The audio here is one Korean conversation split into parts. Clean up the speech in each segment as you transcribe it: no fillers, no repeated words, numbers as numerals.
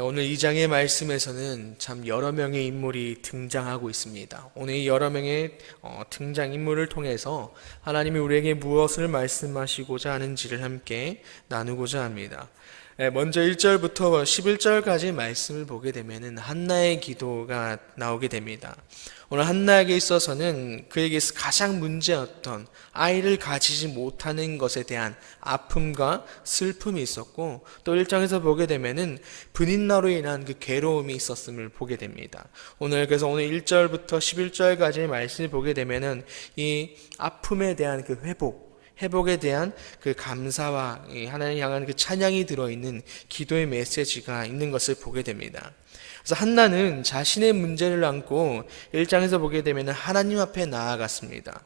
오늘 이 장의 말씀에서는 참 여러 명의 인물이 등장하고 있습니다. 오늘 이 여러 명의 등장 인물을 통해서 하나님이 우리에게 무엇을 말씀하시고자 하는지를 함께 나누고자 합니다. 먼저 1절부터 11절까지 말씀을 보게 되면은 한나의 기도가 나오게 됩니다. 오늘 한나에게 있어서는 그에게서 가장 문제였던 아이를 가지지 못하는 것에 대한 아픔과 슬픔이 있었고, 또 1장에서 보게 되면은 분인나로 인한 그 괴로움이 있었음을 보게 됩니다. 그래서 오늘 1절부터 11절까지 말씀을 보게 되면은 이 아픔에 대한 그 회복에 대한 그 감사와 하나님 향한 그 찬양이 들어있는 기도의 메시지가 있는 것을 보게 됩니다. 그래서 한나는 자신의 문제를 안고 1장에서 보게 되면 하나님 앞에 나아갔습니다.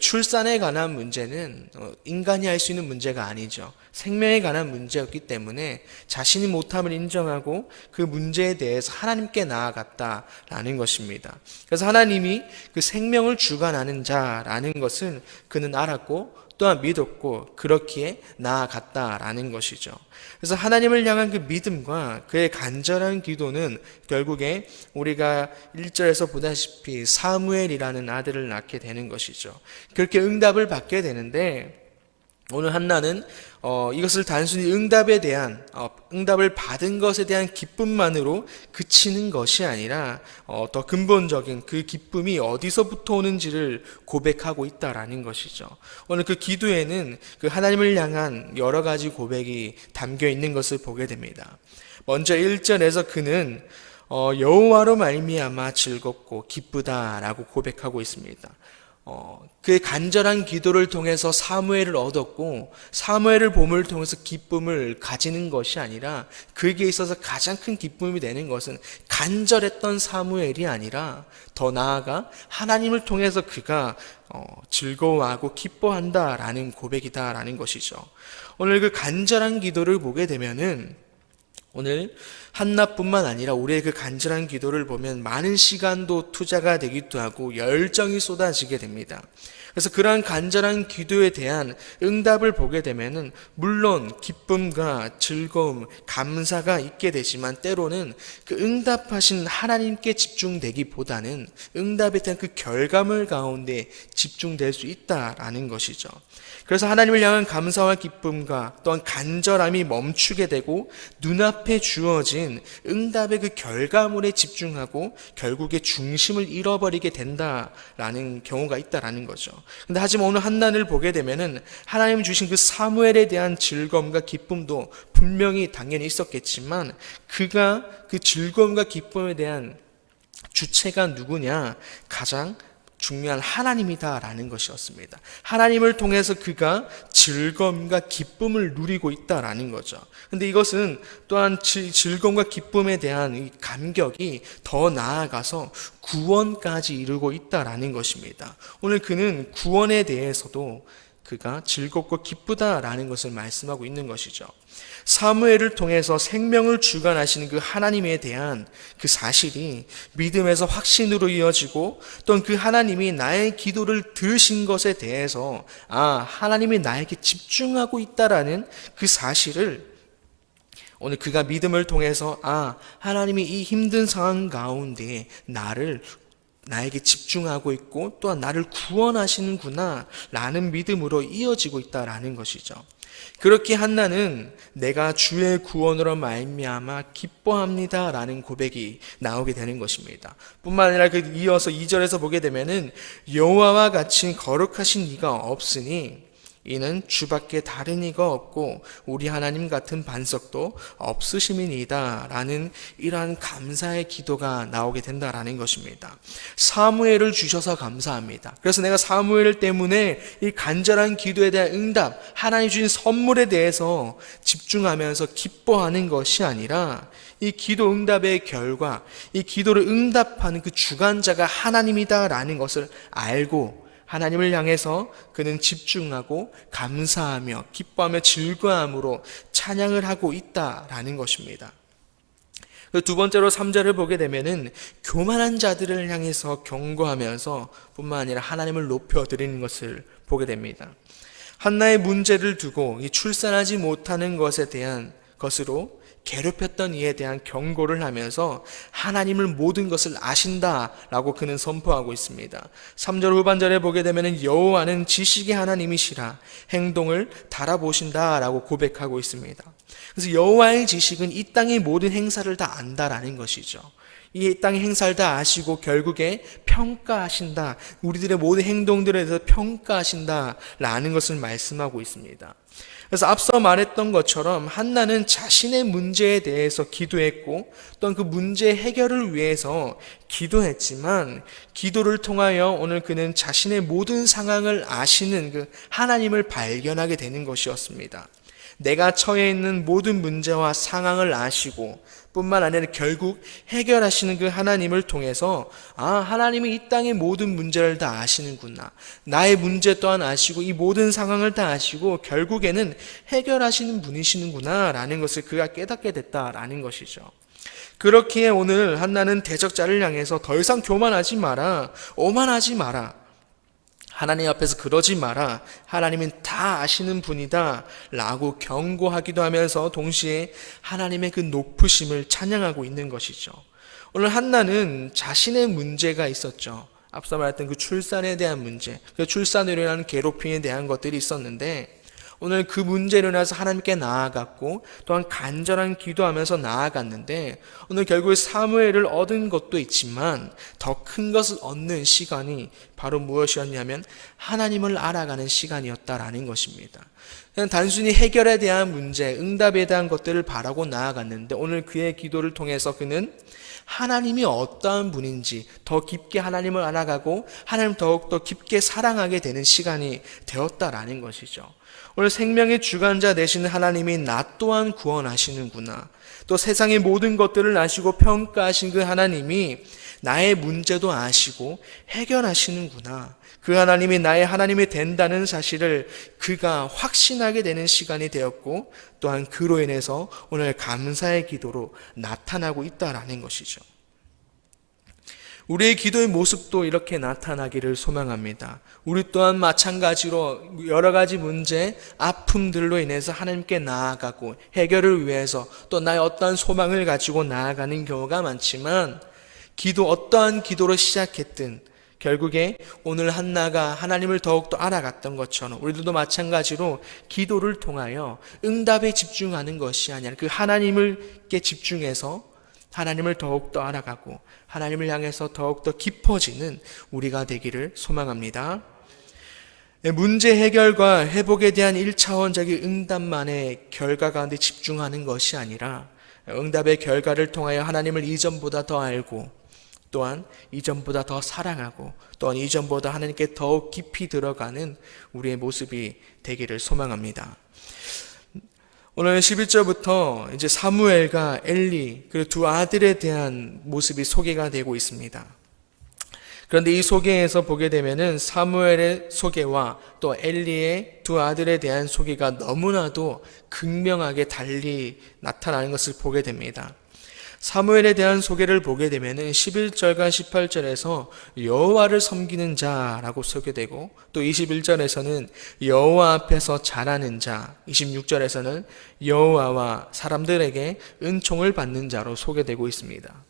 출산에 관한 문제는 인간이 할 수 있는 문제가 아니죠. 생명에 관한 문제였기 때문에 자신이 못함을 인정하고 그 문제에 대해서 하나님께 나아갔다라는 것입니다. 그래서 하나님이 그 생명을 주관하는 자라는 것을 그는 알았고 또한 믿었고 그렇기에 나아갔다라는 것이죠. 그래서 하나님을 향한 그 믿음과 그의 간절한 기도는 결국에 우리가 1절에서 보다시피 사무엘이라는 아들을 낳게 되는 것이죠. 그렇게 응답을 받게 되는데, 오늘 한나는 이것을 단순히 응답을 받은 것에 대한 기쁨만으로 그치는 것이 아니라 더 근본적인 그 기쁨이 어디서부터 오는지를 고백하고 있다라는 것이죠. 오늘 그 기도에는 그 하나님을 향한 여러 가지 고백이 담겨 있는 것을 보게 됩니다. 먼저 1절에서 그는 여호와로 말미암아 즐겁고 기쁘다라고 고백하고 있습니다. 그의 간절한 기도를 통해서 사무엘을 얻었고, 사무엘을 봄을 통해서 기쁨을 가지는 것이 아니라, 그에게 있어서 가장 큰 기쁨이 되는 것은 간절했던 사무엘이 아니라 더 나아가 하나님을 통해서 그가 즐거워하고 기뻐한다라는 고백이다라는 것이죠. 오늘 그 간절한 기도를 보게 되면은, 오늘 한나뿐만 아니라 우리의 그 간절한 기도를 보면 많은 시간도 투자가 되기도 하고 열정이 쏟아지게 됩니다. 그래서 그러한 간절한 기도에 대한 응답을 보게 되면은 물론 기쁨과 즐거움, 감사가 있게 되지만 때로는 그 응답하신 하나님께 집중되기보다는 응답에 대한 그 결과물 가운데 집중될 수 있다라는 것이죠. 그래서 하나님을 향한 감사와 기쁨과 또한 간절함이 멈추게 되고 눈앞에 주어진 응답의 그 결과물에 집중하고 결국에 중심을 잃어버리게 된다라는 경우가 있다라는 거죠. 근데 하지만 오늘 한난을 보게 되면은 하나님 주신 그 사무엘에 대한 즐거움과 기쁨도 분명히 당연히 있었겠지만, 그가 그 즐거움과 기쁨에 대한 주체가 누구냐? 가장 중요한 하나님이다라는 것이었습니다. 하나님을 통해서 그가 즐거움과 기쁨을 누리고 있다라는 거죠. 근데 이것은 또한 즐거움과 기쁨에 대한 이 감격이 더 나아가서 구원까지 이루고 있다라는 것입니다. 오늘 그는 구원에 대해서도 그가 즐겁고 기쁘다라는 것을 말씀하고 있는 것이죠. 사무엘을 통해서 생명을 주관하시는 그 하나님에 대한 그 사실이 믿음에서 확신으로 이어지고, 또는 그 하나님이 나의 기도를 들으신 것에 대해서 하나님이 나에게 집중하고 있다라는 그 사실을 오늘 그가 믿음을 통해서 하나님이 이 힘든 상황 가운데 나에게 집중하고 있고 또한 나를 구원하시는구나 라는 믿음으로 이어지고 있다라는 것이죠. 그렇게 한나는 내가 주의 구원으로 말미암아 기뻐합니다 라는 고백이 나오게 되는 것입니다. 뿐만 아니라 이어서 2절에서 보게 되면은 여호와와 같이 거룩하신 이가 없으니 이는 주밖에 다른 이가 없고 우리 하나님 같은 반석도 없으심이니이다 라는 이러한 감사의 기도가 나오게 된다라는 것입니다. 사무엘을 주셔서 감사합니다. 그래서 내가 사무엘 때문에 이 간절한 기도에 대한 응답, 하나님 주신 선물에 대해서 집중하면서 기뻐하는 것이 아니라, 이 기도 응답의 결과, 이 기도를 응답하는 그 주관자가 하나님이다라는 것을 알고 하나님을 향해서 그는 집중하고 감사하며 기뻐하며 즐거움으로 찬양을 하고 있다라는 것입니다. 두 번째로 3절을 보게 되면은 교만한 자들을 향해서 경고하면서 뿐만 아니라 하나님을 높여드리는 것을 보게 됩니다. 한나의 문제를 두고 이 출산하지 못하는 것에 대한 것으로 괴롭혔던 이에 대한 경고를 하면서 하나님을 모든 것을 아신다라고 그는 선포하고 있습니다. 3절 후반절에 보게 되면 여호와는 지식의 하나님이시라 행동을 달아보신다라고 고백하고 있습니다. 그래서 여호와의 지식은 이 땅의 모든 행사를 다 안다라는 것이죠. 이 땅의 행사를 다 아시고 결국에 평가하신다. 우리들의 모든 행동들에 대해서 평가하신다라는 것을 말씀하고 있습니다. 그래서 앞서 말했던 것처럼 한나는 자신의 문제에 대해서 기도했고 또한 그 문제 해결을 위해서 기도했지만 기도를 통하여 오늘 그는 자신의 모든 상황을 아시는 그 하나님을 발견하게 되는 것이었습니다. 내가 처해 있는 모든 문제와 상황을 아시고 뿐만 아니라 결국 해결하시는 그 하나님을 통해서 하나님이 이 땅의 모든 문제를 다 아시는구나. 나의 문제 또한 아시고 이 모든 상황을 다 아시고 결국에는 해결하시는 분이시는구나 라는 것을 그가 깨닫게 됐다라는 것이죠. 그렇기에 오늘 한나는 대적자를 향해서 더 이상 교만하지 마라, 오만하지 마라, 하나님 앞에서 그러지 마라, 하나님은 다 아시는 분이다 라고 경고하기도 하면서 동시에 하나님의 그 높으심을 찬양하고 있는 것이죠. 오늘 한나는 자신의 문제가 있었죠. 앞서 말했던 그 출산에 대한 문제, 그 출산으로 인한 괴롭힘에 대한 것들이 있었는데 오늘 그 문제로 인해서 하나님께 나아갔고 또한 간절한 기도하면서 나아갔는데 오늘 결국에 사무엘을 얻은 것도 있지만 더 큰 것을 얻는 시간이 바로 무엇이었냐면 하나님을 알아가는 시간이었다라는 것입니다. 그냥 단순히 해결에 대한 문제, 응답에 대한 것들을 바라고 나아갔는데 오늘 그의 기도를 통해서 그는 하나님이 어떠한 분인지 더 깊게 하나님을 알아가고 하나님을 더욱더 깊게 사랑하게 되는 시간이 되었다라는 것이죠. 오늘 생명의 주관자 되시는 하나님이 나 또한 구원하시는구나. 또 세상의 모든 것들을 아시고 평가하신 그 하나님이 나의 문제도 아시고 해결하시는구나. 그 하나님이 나의 하나님이 된다는 사실을 그가 확신하게 되는 시간이 되었고 또한 그로 인해서 오늘 감사의 기도로 나타나고 있다라는 것이죠. 우리의 기도의 모습도 이렇게 나타나기를 소망합니다. 우리 또한 마찬가지로 여러 가지 문제, 아픔들로 인해서 하나님께 나아가고 해결을 위해서 또 나의 어떠한 소망을 가지고 나아가는 경우가 많지만 어떠한 기도로 시작했든 결국에 오늘 한나가 하나님을 더욱더 알아갔던 것처럼 우리들도 마찬가지로 기도를 통하여 응답에 집중하는 것이 아니라 그 하나님을께 집중해서 하나님을 더욱더 알아가고 하나님을 향해서 더욱더 깊어지는 우리가 되기를 소망합니다. 문제 해결과 회복에 대한 1차원적인 응답만의 결과 가운데 집중하는 것이 아니라 응답의 결과를 통하여 하나님을 이전보다 더 알고 또한 이전보다 더 사랑하고 또한 이전보다 하나님께 더욱 깊이 들어가는 우리의 모습이 되기를 소망합니다. 오늘 11절부터 이제 사무엘과 엘리 그리고 두 아들에 대한 모습이 소개가 되고 있습니다. 그런데 이 소개에서 보게 되면은 사무엘의 소개와 또 엘리의 두 아들에 대한 소개가 너무나도 극명하게 달리 나타나는 것을 보게 됩니다. 사무엘에 대한 소개를 보게 되면은 11절과 18절에서 여호와를 섬기는 자라고 소개되고 또 21절에서는 여호와 앞에서 잘하는 자, 26절에서는 여호와와 사람들에게 은총을 받는 자로 소개되고 있습니다.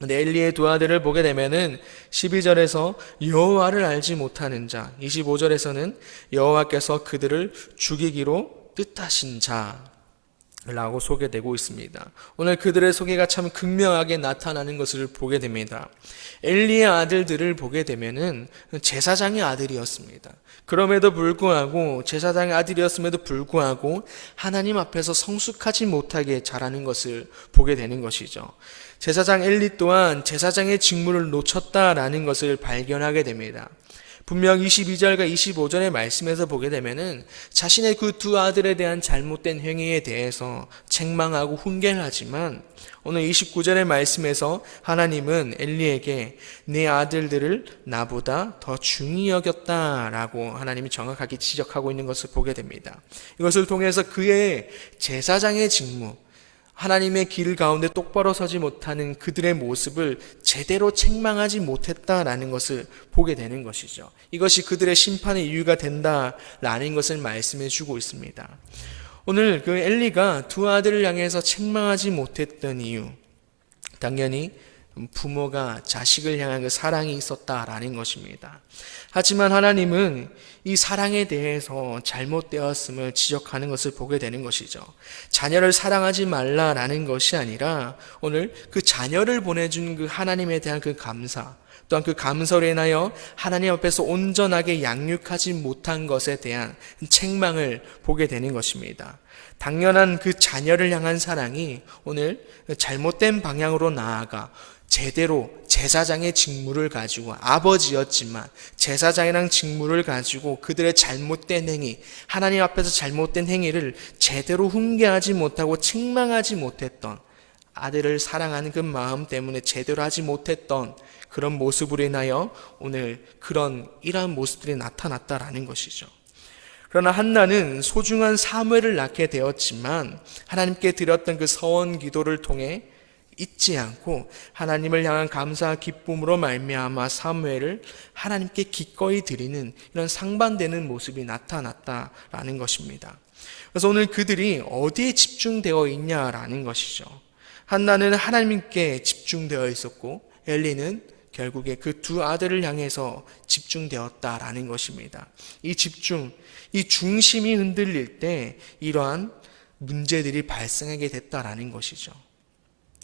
근데 엘리의 두 아들을 보게 되면은 12절에서 여호와를 알지 못하는 자, 25절에서는 여호와께서 그들을 죽이기로 뜻하신 자 라고 소개되고 있습니다. 오늘 그들의 소개가 참 극명하게 나타나는 것을 보게 됩니다. 엘리의 아들들을 보게 되면은 제사장의 아들이었습니다. 그럼에도 불구하고 제사장의 아들이었음에도 불구하고 하나님 앞에서 성숙하지 못하게 자라는 것을 보게 되는 것이죠. 제사장 엘리 또한 제사장의 직무를 놓쳤다라는 것을 발견하게 됩니다. 분명 22절과 25절의 말씀에서 보게 되면은 자신의 그 두 아들에 대한 잘못된 행위에 대해서 책망하고 훈계를 하지만 오늘 29절의 말씀에서 하나님은 엘리에게 네 아들들을 나보다 더 중히 여겼다라고 하나님이 정확하게 지적하고 있는 것을 보게 됩니다. 이것을 통해서 그의 제사장의 직무, 하나님의 길 가운데 똑바로 서지 못하는 그들의 모습을 제대로 책망하지 못했다라는 것을 보게 되는 것이죠. 이것이 그들의 심판의 이유가 된다라는 것을 말씀해 주고 있습니다. 오늘 그 엘리가 두 아들을 향해서 책망하지 못했던 이유, 당연히 부모가 자식을 향한 그 사랑이 있었다라는 것입니다. 하지만 하나님은 이 사랑에 대해서 잘못되었음을 지적하는 것을 보게 되는 것이죠. 자녀를 사랑하지 말라라는 것이 아니라 오늘 그 자녀를 보내준 그 하나님에 대한 그 감사, 또한 그 감사로 인하여 하나님 앞에서 온전하게 양육하지 못한 것에 대한 책망을 보게 되는 것입니다. 당연한 그 자녀를 향한 사랑이 오늘 잘못된 방향으로 나아가 제대로 제사장의 직무를 가지고, 아버지였지만 제사장이랑 직무를 가지고 그들의 잘못된 행위, 하나님 앞에서 잘못된 행위를 제대로 훈계하지 못하고 책망하지 못했던, 아들을 사랑하는 그 마음 때문에 제대로 하지 못했던 그런 모습으로 인하여 오늘 이러한 모습들이 나타났다라는 것이죠. 그러나 한나는 소중한 사무엘을 낳게 되었지만 하나님께 드렸던 그 서원 기도를 통해 잊지 않고 하나님을 향한 감사와 기쁨으로 말미암아 사무엘을 하나님께 기꺼이 드리는 이런 상반되는 모습이 나타났다라는 것입니다. 그래서 오늘 그들이 어디에 집중되어 있냐라는 것이죠. 한나는 하나님께 집중되어 있었고 엘리는 결국에 그 두 아들을 향해서 집중되었다라는 것입니다. 이 집중, 이 중심이 흔들릴 때 이러한 문제들이 발생하게 됐다라는 것이죠.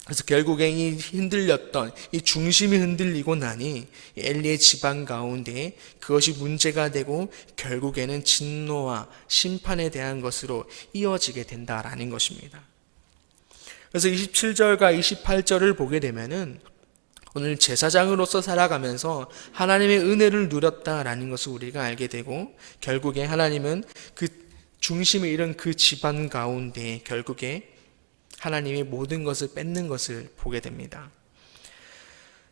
그래서 결국에 이 흔들렸던 이 중심이 흔들리고 나니 엘리의 집안 가운데 그것이 문제가 되고 결국에는 진노와 심판에 대한 것으로 이어지게 된다라는 것입니다. 그래서 27절과 28절을 보게 되면은 오늘 제사장으로서 살아가면서 하나님의 은혜를 누렸다라는 것을 우리가 알게 되고, 결국에 하나님은 그 중심을 잃은 그 집안 가운데 결국에 하나님이 모든 것을 뺏는 것을 보게 됩니다.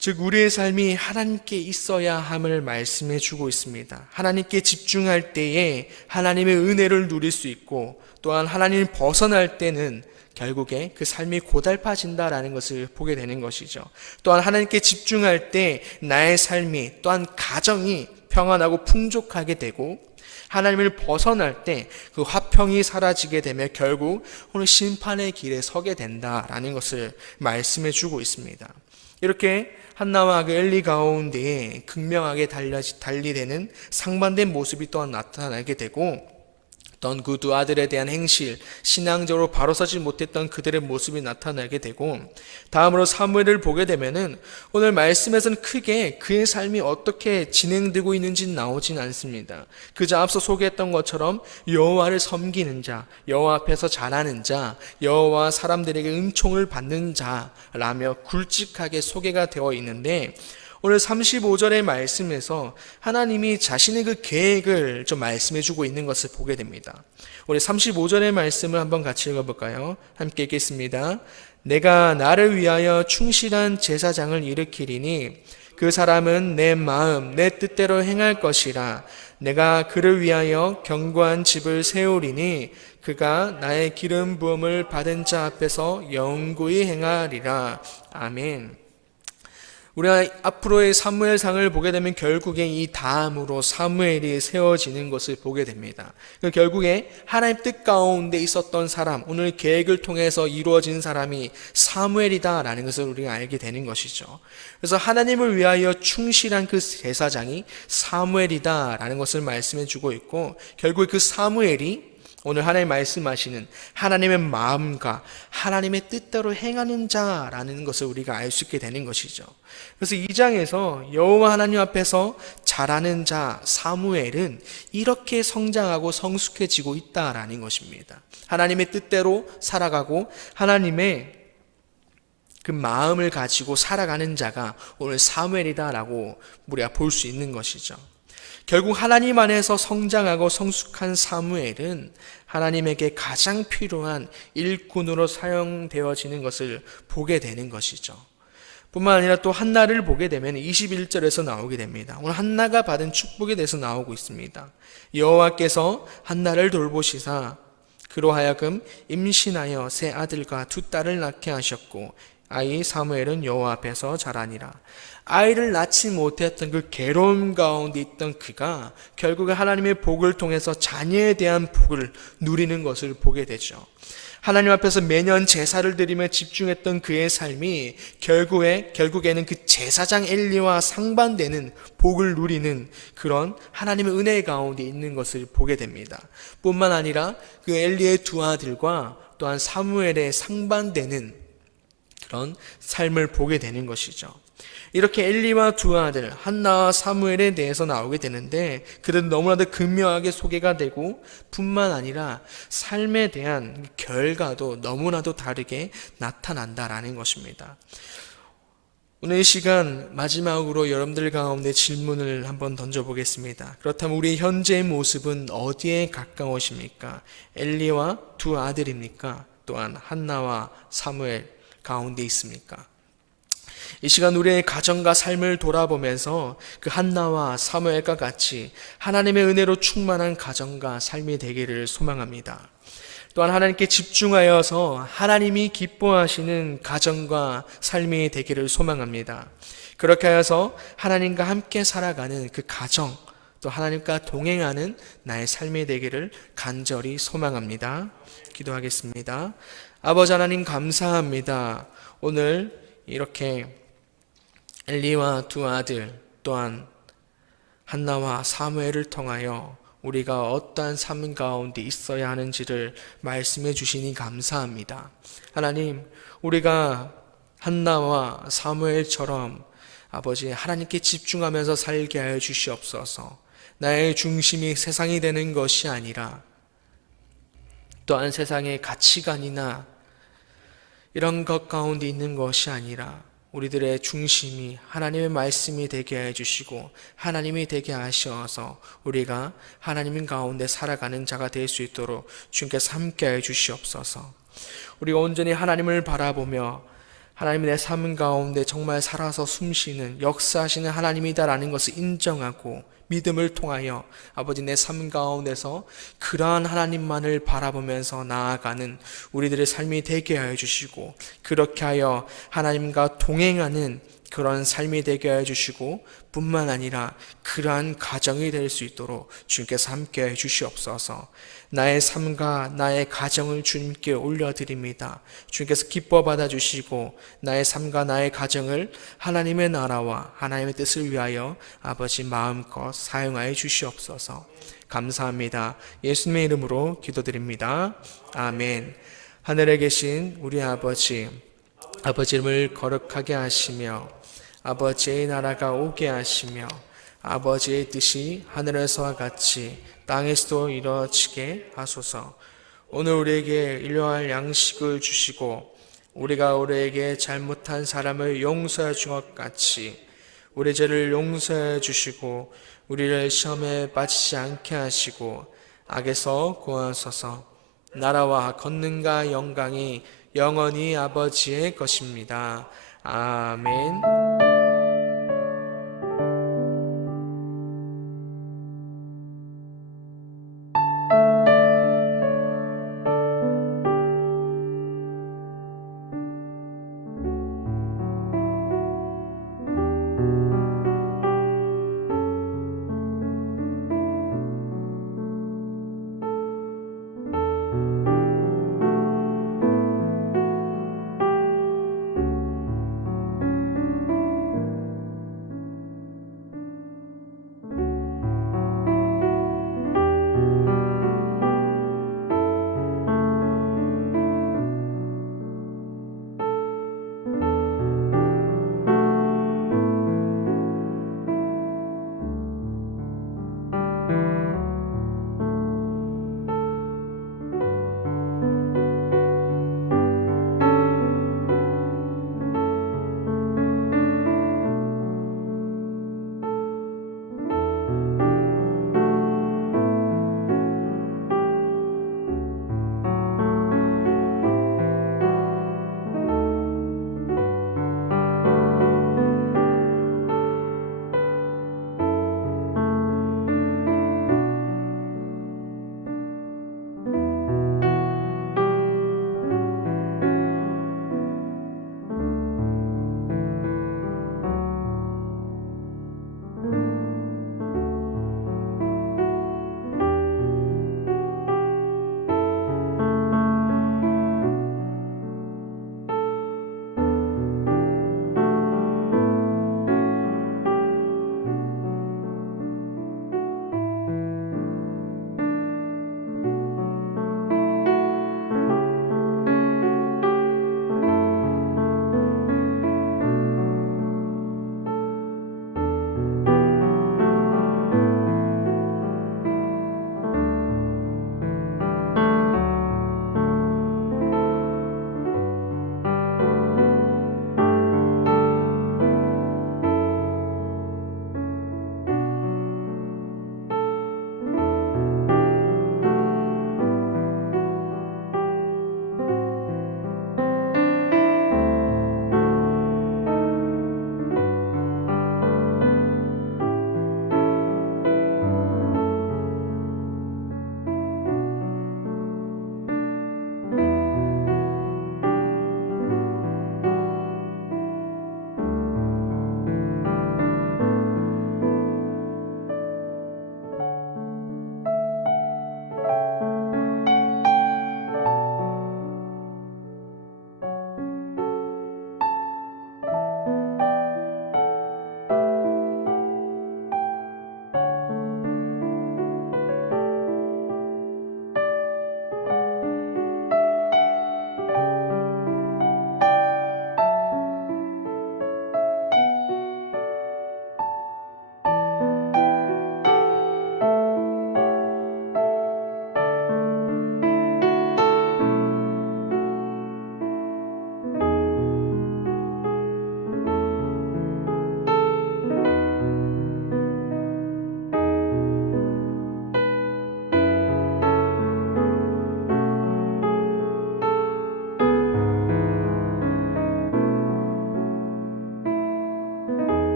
즉 우리의 삶이 하나님께 있어야 함을 말씀해 주고 있습니다. 하나님께 집중할 때에 하나님의 은혜를 누릴 수 있고, 또한 하나님을 벗어날 때는 결국에 그 삶이 고달파진다라는 것을 보게 되는 것이죠. 또한 하나님께 집중할 때 나의 삶이, 또한 가정이 평안하고 풍족하게 되고, 하나님을 벗어날 때 그 화평이 사라지게 되며 결국 오늘 심판의 길에 서게 된다라는 것을 말씀해 주고 있습니다. 이렇게 한나와 그 엘리 가운데에 극명하게 달리되는 상반된 모습이 또한 나타나게 되고, 어떤 그 두 아들에 대한 행실, 신앙적으로 바로 서지 못했던 그들의 모습이 나타나게 되고, 다음으로 사무엘을 보게 되면은 오늘 말씀에서는 크게 그의 삶이 어떻게 진행되고 있는지는 나오진 않습니다. 그저 앞서 소개했던 것처럼 여호와를 섬기는 자, 여호와 앞에서 잘하는 자, 여호와 사람들에게 은총을 받는 자라며 굵직하게 소개가 되어 있는데, 오늘 35절의 말씀에서 하나님이 자신의 그 계획을 좀 말씀해 주고 있는 것을 보게 됩니다. 우리 35절의 말씀을 한번 같이 읽어볼까요? 함께 읽겠습니다. 내가 나를 위하여 충실한 제사장을 일으키리니 그 사람은 내 마음 내 뜻대로 행할 것이라. 내가 그를 위하여 견고한 집을 세우리니 그가 나의 기름 부음을 받은 자 앞에서 영구히 행하리라. 아멘. 우리가 앞으로의 사무엘상을 보게 되면 결국에 이 다음으로 사무엘이 세워지는 것을 보게 됩니다. 결국에 하나님 뜻 가운데 있었던 사람, 오늘 계획을 통해서 이루어진 사람이 사무엘이다라는 것을 우리가 알게 되는 것이죠. 그래서 하나님을 위하여 충실한 그 제사장이 사무엘이다라는 것을 말씀해 주고 있고, 결국 그 사무엘이 오늘 하나님 말씀하시는 하나님의 마음과 하나님의 뜻대로 행하는 자라는 것을 우리가 알 수 있게 되는 것이죠. 그래서 이 장에서 여호와 하나님 앞에서 잘하는 자 사무엘은 이렇게 성장하고 성숙해지고 있다라는 것입니다. 하나님의 뜻대로 살아가고 하나님의 그 마음을 가지고 살아가는 자가 오늘 사무엘이다라고 우리가 볼 수 있는 것이죠. 결국 하나님 안에서 성장하고 성숙한 사무엘은 하나님에게 가장 필요한 일꾼으로 사용되어지는 것을 보게 되는 것이죠. 뿐만 아니라 또 한나를 보게 되면 21절에서 나오게 됩니다. 오늘 한나가 받은 축복에 대해서 나오고 있습니다. 여호와께서 한나를 돌보시사 그로 하여금 임신하여 세 아들과 두 딸을 낳게 하셨고 아이 사무엘은 여호와 앞에서 자라니라. 아이를 낳지 못했던 그 괴로움 가운데 있던 그가 결국에 하나님의 복을 통해서 자녀에 대한 복을 누리는 것을 보게 되죠. 하나님 앞에서 매년 제사를 드리며 집중했던 그의 삶이 결국에는 그 제사장 엘리와 상반되는 복을 누리는 그런 하나님의 은혜 가운데 있는 것을 보게 됩니다. 뿐만 아니라 그 엘리의 두 아들과 또한 사무엘의 상반되는 그런 삶을 보게 되는 것이죠. 이렇게 엘리와 두 아들 한나와 사무엘에 대해서 나오게 되는데 그들은 너무나도 극명하게 소개가 되고 뿐만 아니라 삶에 대한 결과도 너무나도 다르게 나타난다라는 것입니다. 오늘 이 시간 마지막으로 여러분들 가운데 질문을 한번 던져보겠습니다. 그렇다면 우리 현재의 모습은 어디에 가까우십니까? 엘리와 두 아들입니까? 또한 한나와 사무엘 가운데 있습니까? 이 시간 우리의 가정과 삶을 돌아보면서 그 한나와 사무엘과 같이 하나님의 은혜로 충만한 가정과 삶이 되기를 소망합니다. 또한 하나님께 집중하여서 하나님이 기뻐하시는 가정과 삶이 되기를 소망합니다. 그렇게 하여서 하나님과 함께 살아가는 그 가정, 또 하나님과 동행하는 나의 삶이 되기를 간절히 소망합니다. 기도하겠습니다. 아버지 하나님 감사합니다. 오늘 이렇게 엘리와 두 아들 또한 한나와 사무엘을 통하여 우리가 어떠한 삶 가운데 있어야 하는지를 말씀해 주시니 감사합니다. 하나님, 우리가 한나와 사무엘처럼 아버지 하나님께 집중하면서 살게 하여 주시옵소서. 나의 중심이 세상이 되는 것이 아니라 또한 세상의 가치관이나 이런 것 가운데 있는 것이 아니라 우리들의 중심이 하나님의 말씀이 되게 해주시고 하나님이 되게 하셔서 우리가 하나님 가운데 살아가는 자가 될 수 있도록 주님께서 함께 해주시옵소서. 우리가 온전히 하나님을 바라보며 하나님의 내 삶 가운데 정말 살아서 숨쉬는 역사하시는 하나님이다라는 것을 인정하고 믿음을 통하여 아버지 내 삶 가운데서 그러한 하나님만을 바라보면서 나아가는 우리들의 삶이 되게 하여 주시고 그렇게 하여 하나님과 동행하는 그런 삶이 되게 하여 주시고 뿐만 아니라 그러한 가정이 될 수 있도록 주님께서 함께 해 주시옵소서. 나의 삶과 나의 가정을 주님께 올려드립니다. 주님께서 기뻐 받아주시고 나의 삶과 나의 가정을 하나님의 나라와 하나님의 뜻을 위하여 아버지 마음껏 사용하여 주시옵소서. 감사합니다. 예수님의 이름으로 기도드립니다. 아멘. 하늘에 계신 우리 아버지, 아버지 이름을 거룩하게 하시며 아버지의 나라가 오게 하시며 아버지의 뜻이 하늘에서와 같이 땅에서도 이루어지게 하소서. 오늘 우리에게 일용할 양식을 주시고 우리가 우리에게 잘못한 사람을 용서해 준 것 같이 우리 죄를 용서해 주시고 우리를 시험에 빠지지 않게 하시고 악에서 구하소서. 나라와 권능과 영광이 영원히 아버지의 것입니다. 아멘.